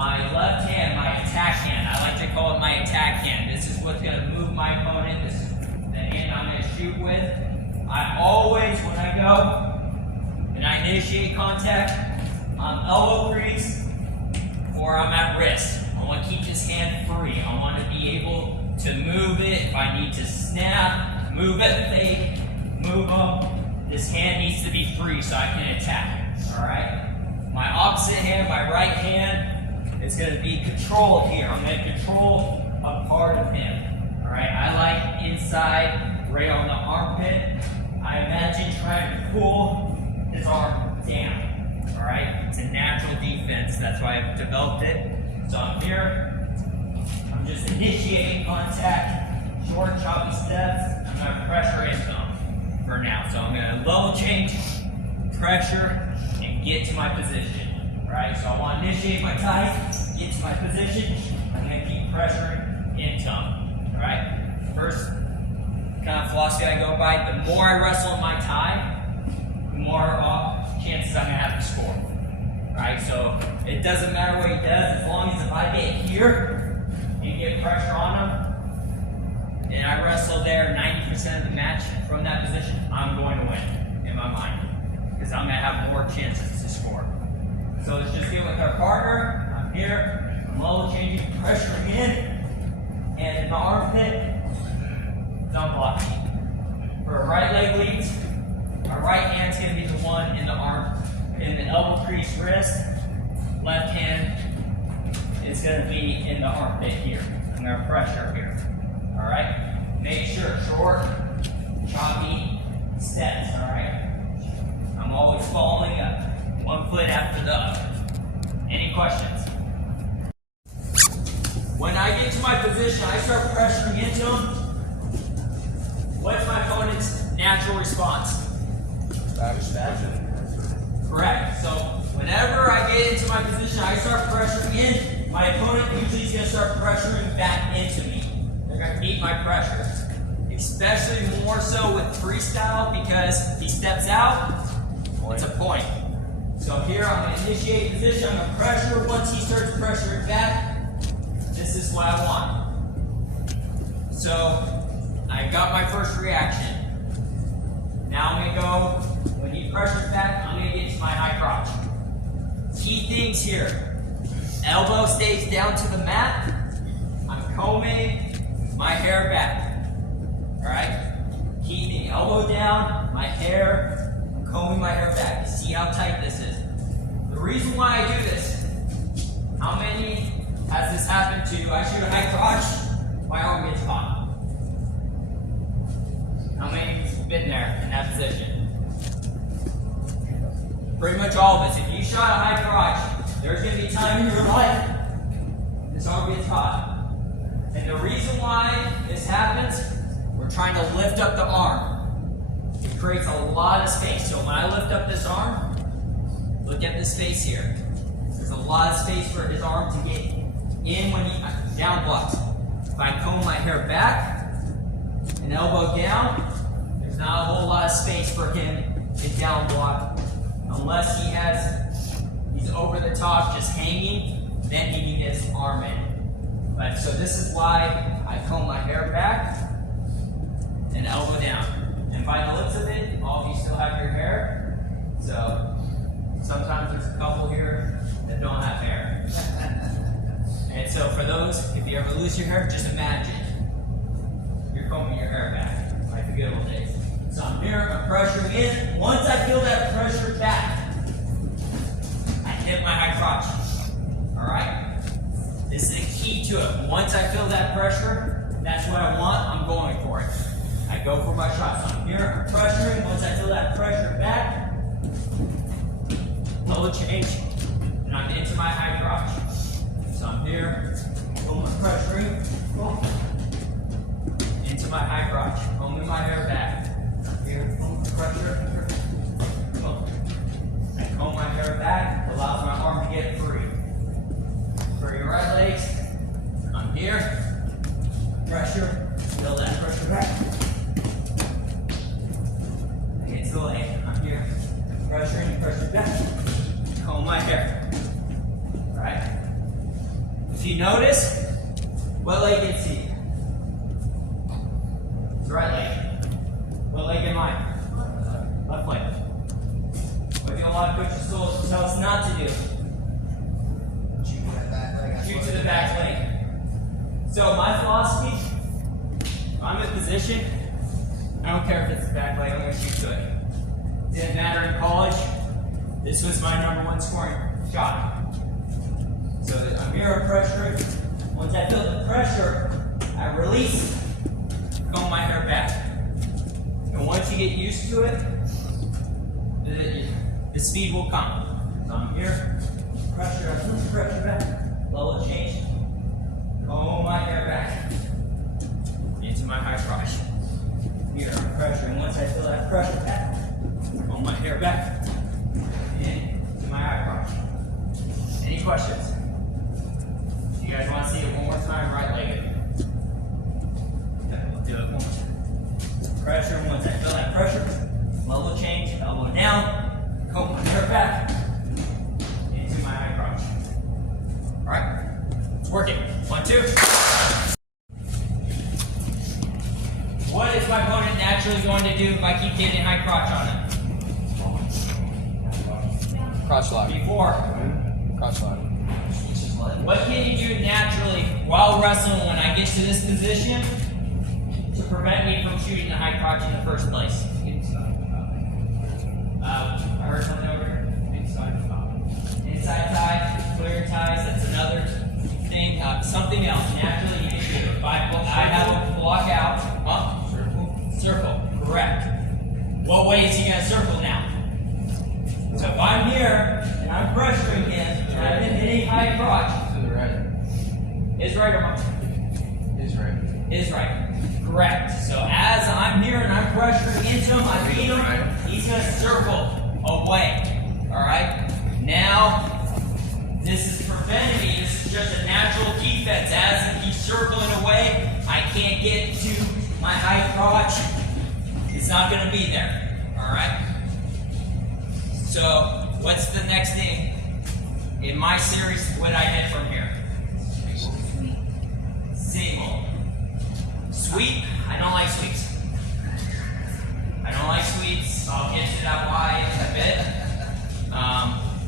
my left hand, my attack hand, I like to call it my attack hand. This is what's gonna move my opponent. This is the hand I'm gonna shoot with. I always, when I go and I initiate contact, I'm elbow crease or I'm at wrist. I want to keep this hand free. I want to be able to move it. If I need to snap, move it, fake, move them. This hand needs to be free so I can attack it. All right? My opposite hand, my right hand, is going to be controlled here. I'm going to control a part of him. All right? I like inside, right on the armpit. I imagine trying to pull his arm down. All right? It's a natural defense. That's why I've developed it. So I'm here. I'm just initiating contact, short, choppy steps. I'm going to pressure into them for now. So I'm going to level change, pressure, and get to my position. All right? So I want to initiate my tie, get to my position. I'm going to keep pressuring into them. All right? First kind of philosophy I go by, the more I wrestle in my tie, the more chances I'm going to have to score. Right? So it doesn't matter what he does, as long as if I get here and get pressure on him, and I wrestle there 90% of the match from that position, I'm going to win in my mind. Because I'm going to have more chances to score. So let's just get with our partner. I'm here, I'm level changing, pressuring in, and in the armpit, thumb blocking. For right leg leads, our right hand's going to be the one in the arm, in the elbow crease wrist. Left hand is going to be in the armpit here. I'm going to pressure here. All right? Make sure short, choppy steps. All right? I'm always following up, one foot after the other. Any questions? When I get to my position, I start pressuring into him. What's my opponent's natural response? Correct. So whenever I get into my position, I start pressuring in. My opponent usually is going to start pressuring back into me. They're going to meet my pressure. Especially more so with freestyle, because if he steps out, it's a point. So here I'm going to initiate position. I'm going to pressure. Once he starts pressuring back, this is what I want. So I got my first reaction. Now I'm going to go, when he pressures back, I'm going to get to my high crotch. Key things here. Elbow stays down to the mat. I'm combing my hair back. Alright? Key thing. Elbow down, my hair. I'm combing my hair back. See how tight this is. The reason why I do this, how many has this happened to? I shoot a high crotch, my arm gets caught. How many have been there in that position? Pretty much all of us. If you shot a high crotch, there's going to be a time in your life this arm gets caught. And the reason why this happens, we're trying to lift up the arm. It creates a lot of space. So when I lift up this arm, look at the space here. There's a lot of space for his arm to get in when he down blocks. If I comb my hair back and elbow down, there's not a whole lot of space for him to down block. Unless he's over the top, just hanging, then he can get his arm in. But so this is why I comb my hair back and elbow down. And by the looks of it, all of you still have your hair. So sometimes there's a couple here that don't have hair. And so for those, if you ever lose your hair, just imagine you're combing your hair back, like the good old days. So I'm here, I'm pressuring in. Once I feel that pressure back, I hit my high crotch. Alright? This is the key to it. Once I feel that pressure, that's what I want, I'm going for it. I go for my shot. So I'm here, I'm pressuring. Once I feel that pressure back, level change, and I'm into my high crotch. So I'm here, boom, I'm pressuring, boom, into my high crotch, combing my hair back. Here, boom, pressure, boom. I comb my hair back, allows my arm to get free. For your right legs, I'm here, pressure, feel that pressure back. I get to the leg, I'm here, pressuring, pressure back, comb my hair. Alright? you notice, what leg gets seated? It's the right leg. What leg am I? Left leg. What do a lot of coaches tell us not to do? Shoot to the back leg. So my philosophy, if I'm in position, I don't care if it's the back leg, I'm going to shoot to it. Didn't matter in college. This was my #1 scoring shot. So I'm here on pressure. Once I feel the pressure, I release, comb my hair back. And once you get used to it, the speed will come. So I'm here, pressure, I push pressure back, level change, comb my hair back into my high crotch. Here on pressure, and once I feel that pressure back, comb my hair back into my high crotch. Any questions? You guys want to see it one more time? Right leg it. Yeah, we'll do it one more time. Pressure, once I feel that pressure, level change, elbow down, comb my hair back into my high crotch. Alright, it's working. 1, 2. What is my opponent naturally going to do if I keep getting high crotch on him? Crotch lock. Before. Crotch lock. What can you do naturally while wrestling when I get to this position to prevent me from shooting the high crotch in the first place? I heard something over here. Inside tie, clear ties, that's another thing. Something else naturally you can do. If I have a block out, circle, correct. What way is he going to circle now? So if I'm here and I'm pressuring him and I've been hitting high crotch, To the right. his right or mine? His right. His right. Correct. So as I'm here and I'm pressuring into him, I beat him, he's going to circle away. Alright? Now, this is preventing me. This is just a natural defense. As he's circling away, I can't get to my high crotch. It's not going to be there. Alright? So, what's the next thing in my series? What I hit from here? Single. Sweep. I don't like sweeps. I don't like sweeps. I'll get to that why in a bit.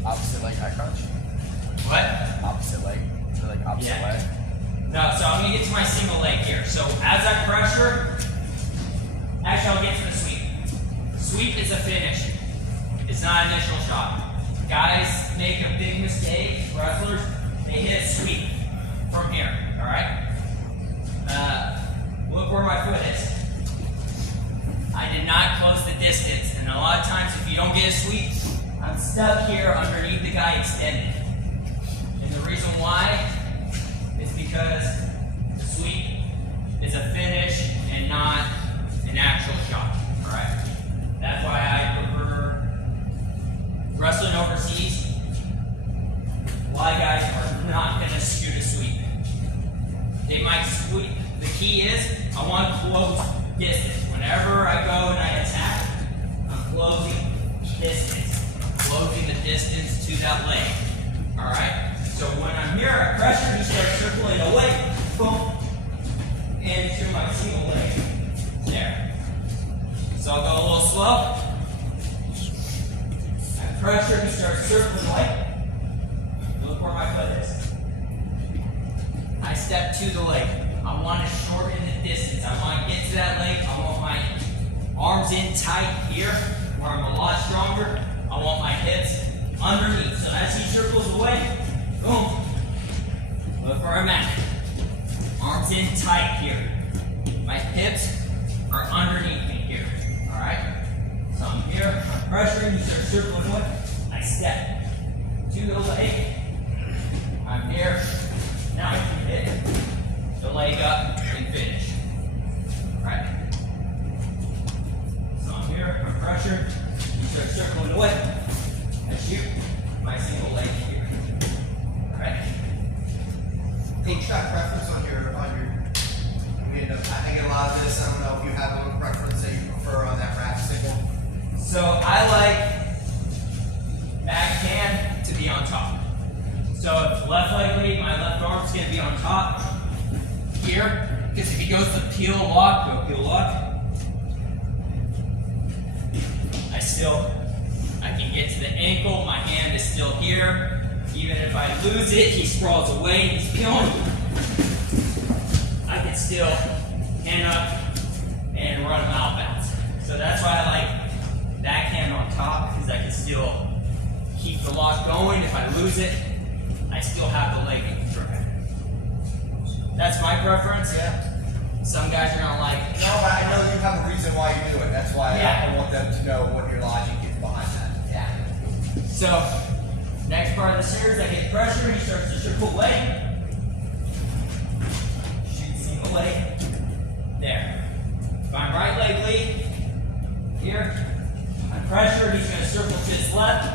Opposite leg high crotch. What? Opposite leg. So like opposite leg. No, so I'm gonna get to my single leg here. So as I pressure, actually I'll get to the sweep. Sweep is a finish. It's not an initial shot. Guys make a big mistake, wrestlers, they hit a sweep from here, alright? Look where my foot is. I did not close the distance, and a lot of times if you don't get a sweep, I'm stuck here underneath the guy extended. And the reason why is because the sweep is a finish and not an actual shot, alright? That's why I prefer wrestling overseas. A lot of guys are not going to shoot a sweep. They might sweep. The key is I want to close distance. Whenever I go and I attack, I'm closing distance. I'm closing the distance to that leg. Alright? So when I'm here at pressure, he starts circling away. Boom. Into my single leg. There. So I'll go a little slow. At pressure, he starts circling away. Look where my foot is. I step to the leg. I want to shorten the distance. I want to get to that leg. I want my arms in tight here, where I'm a lot stronger. I want my hips underneath. So as he circles away, boom. Look where I'm at. Arms in tight here. My hips are underneath me here. Alright? So I'm here, I'm pressuring, you start circling away. I step to the leg. I'm here. Now I can hit the leg up and finish. Alright? So I'm here, I'm pressured, you start circling away. I shoot my single leg here. Alright? Coach, shot preference on your, I mean, I get a lot of this. I don't know if you have a preference that you prefer on that wrap single. So I like backhand to be on top. is going to be on top here. Because if he goes to peel lock, go peel lock. I can get to the ankle, my hand is still here. Even if I lose it, he sprawls away, he's peeling. I can still hand up and run him out bounce. So that's why I like that hand on top, because I can still keep the lock going. If I lose it, I still have the leg in control. That's my preference. Yeah. Some guys are gonna like. No, but I know you have a reason why you do it. That's why Yeah. I want them to know what your logic is behind that. Yeah. So, next part of the series, I get pressure, he starts to triple leg. Shoot single leg. There. If I'm right leg lead, here, I'm pressure, he's going to circle to his left.